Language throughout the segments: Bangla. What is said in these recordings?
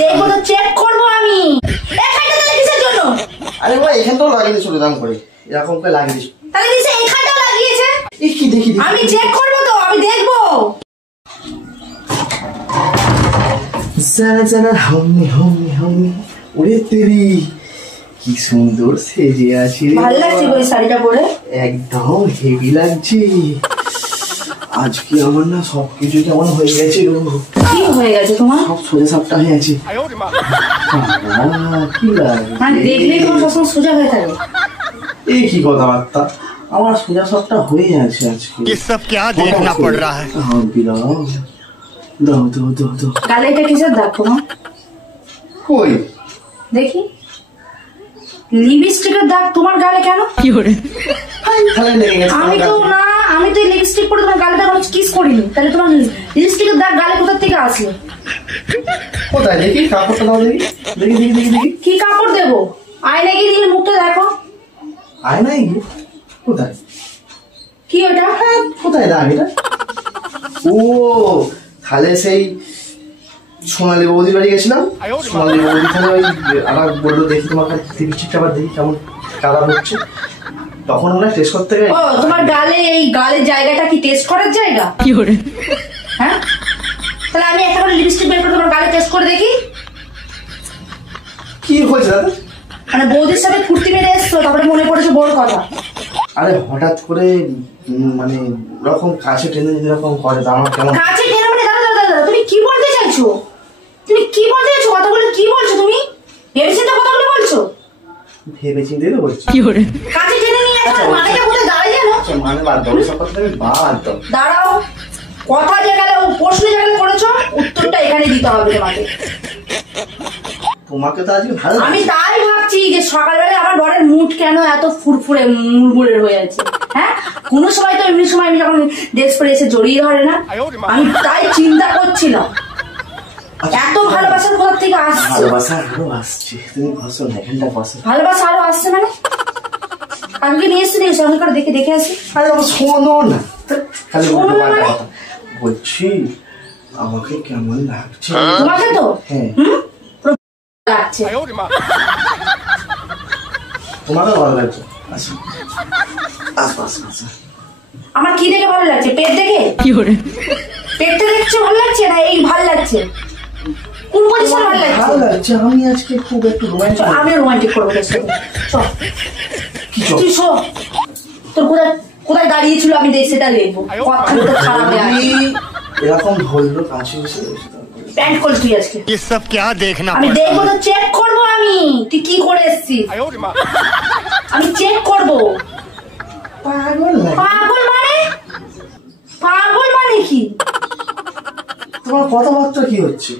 দেখবো তো, চেক করবো আমি। এখানটা তাহলে কিসের জন্য? আরে ভাই এখানটাও লাগিয়ে চলে দাম করে এরকম করে লাগিয়ে দিস। তাহলে নিচে এখানটাও লাগিয়েছে। এই কি দেখি আমি চেক করবো তো, আমি দেখবো। যারা যারা হামনি হামনি হামনি ওরে তেরি কি সুন্দর সেজে আছি রে। ভালো লাগছে ওই শাড়িটা পরে, একদম হেভি লাগছে। আজকে আমার না সবকিছু কেমন হয়ে গেছে। কি হয়ে গেছে তোমার? সব সোজা সাপটা হয়ে আছে। কি লাগে দেখলেই তোমার সবসময় সোজা হয়ে থাকে। এই কি কথাবার্তা, আমার সোজা সাপটা হয়ে আছে আজকে। ये सब क्या देखना पड़ रहा है? हाँ बिलाओ দাও দাও দাও দাও। গালে এটা কিসের দাগ তোমার? কই দেখি, লিপস্টিকের দাগ তোমার গালে কেন? কি করে? আমি তো না, আমি তো লিপস্টিক পরে তোমার গালে দাগ কিস করিনি, তাহলে তোমার লিপস্টিকের দাগ গালে কোথা থেকে আসলো? কোথায় দেখি কাপড়টা দাও দেখি দেখি দেখি দেখি দেখি। কি কাপড় দেবো? আয়নায় গিয়ে নিজের মুখটা দেখো। আয়নায় গিয়ে? কোথায়? কি ওটা? কোথায় দাগ এটা? ও তাহলে সেই সোনালী বৌদির বাড়ি গেছিলাম, সোনালী বৌদি তাহলে ওই আমার বললো দেখি তোমার লিপস্টিকটা আবার দেখি কেমন কালার হচ্ছে, তখন ওরা টেস্ট করতে গেছে। ও তোমার গালে, এই গালের জায়গাটা কি টেস্ট করার জায়গা? কি করে? হ্যাঁ, তাহলে আমি একটা করে লিপস্টিক বের করে তোমার গালে টেস্ট করে দেখি। কি হয়েছে দাদা? মানে বৌদির সাথে ফুর্তি মেরে এসছো, তারপরে মনে পড়েছে বড় কথা। আরে হঠাৎ করে মানে রকম কাছে টেনে যেরকম করে তা আমার কেমন কাছে টেনে মানে? দাদা দাদা দাদা তুমি কি বলতে চাইছো? তুমি কি বলতে চাইছো? কথাগুলো কি বলছো তুমি? ভেবেচিন্তে কথাগুলো বলছো? ভেবে চিন্তে তো বলছি। কি করে কাছে টেনে নিয়ে আসো? মানেটা কোথায় দাঁড়াই জানো? মানে বাদ দাও সব কথা, বাদ দাও। দাঁড়াও, কথা যে গেলে প্রশ্ন যে গেলে করেছো উত্তরটা এখানে দিতে হবে তোমাকে। তোমাকে তো আজকে ভালো আমি তাই ভাবছি যে সকালবেলা আমার বরের মুড কেন এত ফুরফুরে মুড়মুড়ে হয়ে আছে। হ্যাঁ, কোনো সময় তো এমনি সময় আমি যখন ড্রেস পরে এসে জড়িয়ে ধরে না, আমি তাই চিন্তা করছিলাম এত ভালোবাসার কোথা থেকে আসছে। ভালোবাসা আরো আসছে, তুমি বসো না এখানটা বসো। ভালোবাসা আরো আসছে মানে? আজকে নিয়ে এসছি, নিয়ে এসে আমি করে দেখে দেখে আসি। আরে বাবা শোনো না, খালি শোনো না মানে? বলছি আমাকে কেমন লাগছে? তোমাকে তো হ্যাঁ লাগছে। তোমারও ভালো লাগছে। আসো আসো আসো আসো। আমার কি দেখে ভালো লাগছে? পেট দেখে? কি করে পেটটা দেখছো ভালো লাগছে না এই ভালো লাগছে? কোন পজিশন ভালো লাগছে? ভালো লাগছে। আমি আজকে খুব একটু রোমান্টিক। আমি রোমান্টিক করবো তোর সাথে। চল তুই শো, তোর কোথায় কোথায় দাঁড়িয়েছিল আমি দেখ সেটা দেখবো। কথাটা তো খারাপ এরকম ধরলো কাছে এসে প্যান্ট করলি তুই আজকে। ये सब क्या देखना আমি पड़ रहा দেখবো তো, চেক করবো আমি তুই কি করে এসছিস। আমি চেক করবো। পাগল লাগে। পাগল মানে? পাগল মানে কি? তোমার কথাবার্তা কি হচ্ছে?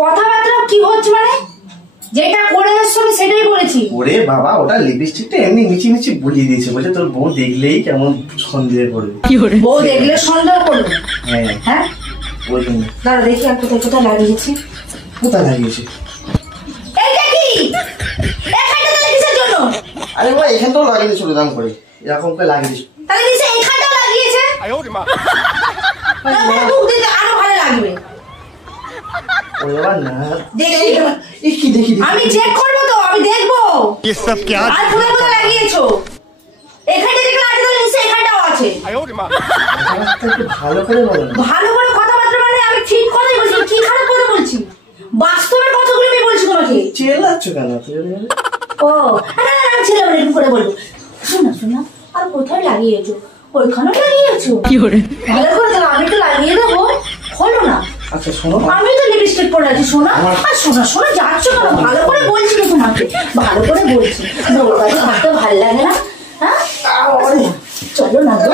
কথাবার্তা কি হচ্ছে মানে? যেটা করে এসছো আমি সেটাই বলেছি। ওরে বাবা, ওটা লিপস্টিকটা এমনি মিচি মিচি বুলিয়ে দিয়েছে, বলছে তোর বউ দেখলেই কেমন সন্দেহ করবে। বউ দেখলে সন্দেহ করবে? হ্যাঁ হ্যাঁ ওই জন্য। দাঁড়া দেখি আর কোথায় কোথায় লাগিয়েছি। কোথায় লাগিয়েছে? এইটা কি? এখানটা তাহলে কিসের জন্য? আরে ভাই এখানটাও লাগিয়ে চলে দাম করে এরকম করে লাগিয়ে দিস। তাহলে নিচে এখানটাও লাগিয়েছে। তাহলে মুখ দিতে আরো ভালো লাগবে। ওরে বাবা না, দেখি এই কি দেখি আমি চেক করবো তো, আমি দেখবো ये सब क्या আর কোথায় কোথায় লাগিয়েছো। এখানটা যেগুলো আছে তাহলে নিচে এখানটাও আছে। একটু ভালো করে বলো না। ভালো করে কথাবার্তা মানে আমি ঠিক কথাই বলছি, কি খারাপ কথা বলছি? বাস্তবের কথাগুলো আমি বলছি তোমাকে। চেল্লাচ্ছ কেন তুই? ও না না না ছেলে বলে একটু করে বলবো। শোনা শোনা, আর কোথায় লাগিয়েছো? ওইখানে লাগিয়েছো? কি করে ভালো করে দাও, আমি তো লাগিয়ে দেবো। হলো না? আচ্ছা শোনো, আমি তো লিপস্টিক পরে আছি শোনা। আর শোনা শোনা যাচ্ছ কেন? ভালো করে বলছি তো তোমাকে, ভালো করে বলছি। বউর কাছে থাকতে ভালো লাগে না? হ্যাঁ চলো না গো,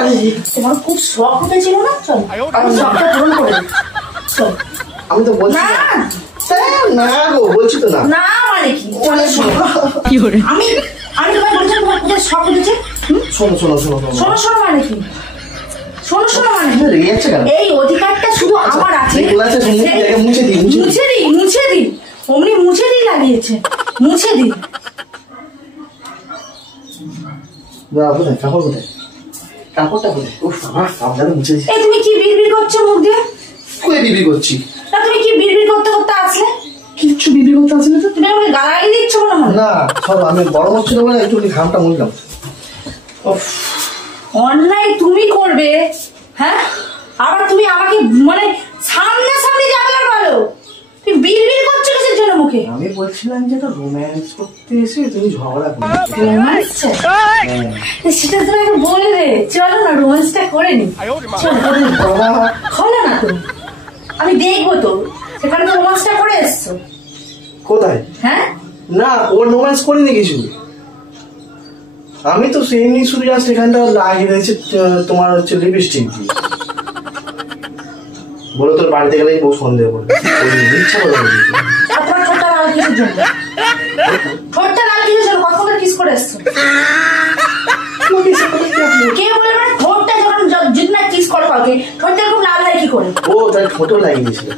তোমার খুব শখ উঠেছিল না? চলো আমি শখটা পূরণ করে দিই। চল। আমি তো বলছি না না গো, বলছি তো না। না মানে কি? চলে শোনো। কি করে আমি আমি তোমায় বলছি তোমার কোথায় শখ উঠেছে? শোনো শোনো শোনো শোনো শোনো শোনো মানে কি? শোনো শোনো মানে রেগে যাচ্ছে কেন? এই অধিকারটা শুধু আমার আছে। মুছে দিই মুছে দিই মুছে দিই অমনি মুছে দিই লাগিয়েছে, মুছে দিই। কোথায় কাপড়? কোথায় কাপড়টা? কোথায়? ও সাবধানে মুছে দিই। এই তুমি কি বিড়বিড় করছো মুখ দিয়ে? কই বিবি করছি? না তুমি কি বিড়বিড় করতে করতে আসলে? না সব আমি গরম হচ্ছিল বলে একটু ঘামটা মুছলাম। অন্যায় তুমি করবে, হ্যাঁ? আবার তুমি আমাকে মানে সামনে যাবে আর বলো তুমি বিড়বিড় করছো কিসের জন্য মুখে? আমি বলছিলাম যে তো রোম্যান্স করতে এসে তুমি ঝগড়া করছো। রোম্যান্স? সেটা তুমি একটু বলবে, চলো না রোম্যান্সটা করে নি। খোলো না তুমি, আমি দেখবো তো সেখানে তো রোম্যান্সটা করে এসছো। কোথায়? হ্যাঁ না ওর রোম্যান্স করিনি কিছু, আমি তো সেমনি শুধু জাস্ট এখানটা লাগিয়ে দিয়েছি তোমার হচ্ছে লিপস্টিক দিয়ে। বলো তোর বাড়িতে গেলেই বউ সন্দেহ করবে, ইচ্ছা করে আপনার ঠোঁটটা লাল কিসের জন্য? ঠোঁটটা লাল কিসের জন্য? কত করে কিস করে এসছো? কে বলে মানে ঠোঁটটা যখন যদি না কিস করো কাউকে ঠোঁটটা খুব লাল হয় কি করে? ও তাই ঠোঁটও লাগিয়ে দিয়েছিল।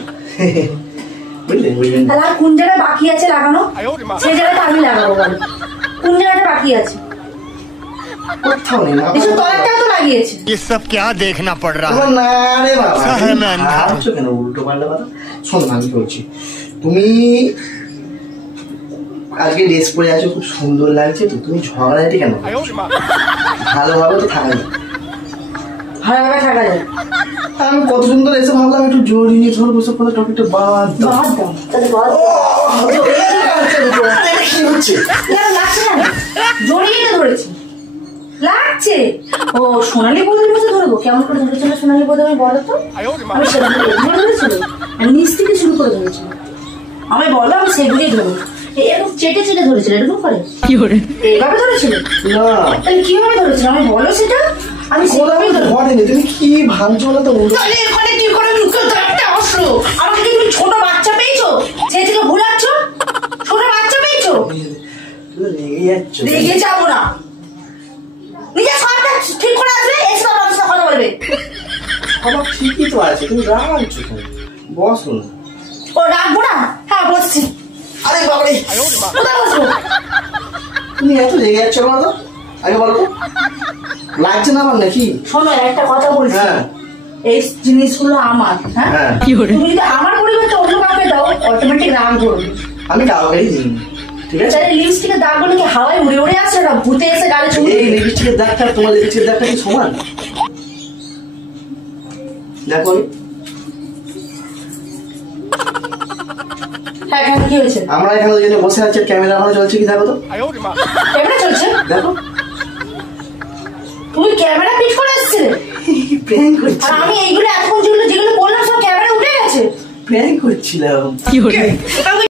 বুঝলেন বুঝলেন। তাহলে আর কোন জায়গায় বাকি আছে লাগানো? সেই জায়গাটা আমি লাগাবো বলো, কোন জায়গাটা বাকি আছে? কোথাও নেই না, এসব তলাটাও তো লাগিয়েছে। ये सब क्या देखना पड़ रहा है? না রে বাবা সাহামান। ভাবছো কেন উল্টো পাল্টা কথা? শোনো আমি বলছি, তুমি আজকে ড্রেস পরে আছো খুব সুন্দর লাগছে, তো তুমি ঝগড়াটি কেন? ভালোভাবে তো থাকা যায়, ভালোভাবে থাকা যায়। আমি কত সুন্দর এসে ভাবলাম একটু জড়িয়ে ধরবো, সব কথা টপিকটা বাদ দাও। বাদ দাও, তাহলে বাদ দাও। কি হচ্ছে? লাগছে না, জড়িয়ে ধরেছি লাগছে। ও সোনালী বৌদির মধ্যে ধরবো? কেমন করে ধরেছিল সোনালী বৌদি আমি বলো তো? আমি সেরকম ধরেছিল, আমি নিচ থেকে শুরু করে ধরেছিলাম। আমি বলো আমি সেগুলোই ধরবো। এরকম চেটে চেটে ধরেছিল, এরকম করে কি করে এইভাবে ধরেছিল? না তাহলে কিভাবে ধরেছিল আমি বলো সেটা? আমি সেভাবেই ধরবো। তুমি কি ভাবছো না তো? তাহলে এখানে কি করে মুখে দাঁতটা আসলো? আমাকে কি তুমি ছোট বাচ্চা পেয়েছো? সেই থেকে ভুলাচ্ছ? ছোট বাচ্চা পেয়েছো? রেগে যাচ্ছ? রেগে যাবো না, নিজের সবটা ঠিক করে আসবে, এসে আমার সাথে কথা বলবে। আমার ঠিকই তো আছে, তুমি রাখছো কেন? বসো না। ও রাখবো না? হ্যাঁ বসছি। আরে বাবারে, কোথায় বসবো? তুমি এত রেগে যাচ্ছ না তো? আগে বলো তো, লাগছে না আমার নাকি? শোনো একটা কথা বলছি, হ্যাঁ এই জিনিসগুলো আমার, হ্যাঁ হ্যাঁ। তুমি যদি আমার পরিবর্তে অন্য কাউকে দাও অটোমেটিক রাগ ধরবে। আমি কাউকেই দিই, ঠিক আছে? তাহলে লিপস্টিকের দাগগুলো কি হাওয়ায় উড়ে উড়ে আসছে না ভূতে এসে গালে চুমু এই লিপস্টিকের দাগটা তোমার লিপস্টিকের দাগটা কি সমান? দেখো হ্যাঁ হ্যাঁ কি হয়েছে? আমরা এখানে দুজনে বসে আছি, ক্যামেরা আমার চলছে কি দেখো তো? ক্যামেরা চলছে? দেখো তুমি ক্যামেরা ফিট করে এসেছিলে? প্র্যাঙ্ক করছি, আর আমি এইগুলো এখন যেগুলো বললাম সব ক্যামেরা উঠে গেছে। প্র্যাঙ্ক করছিলাম। আমি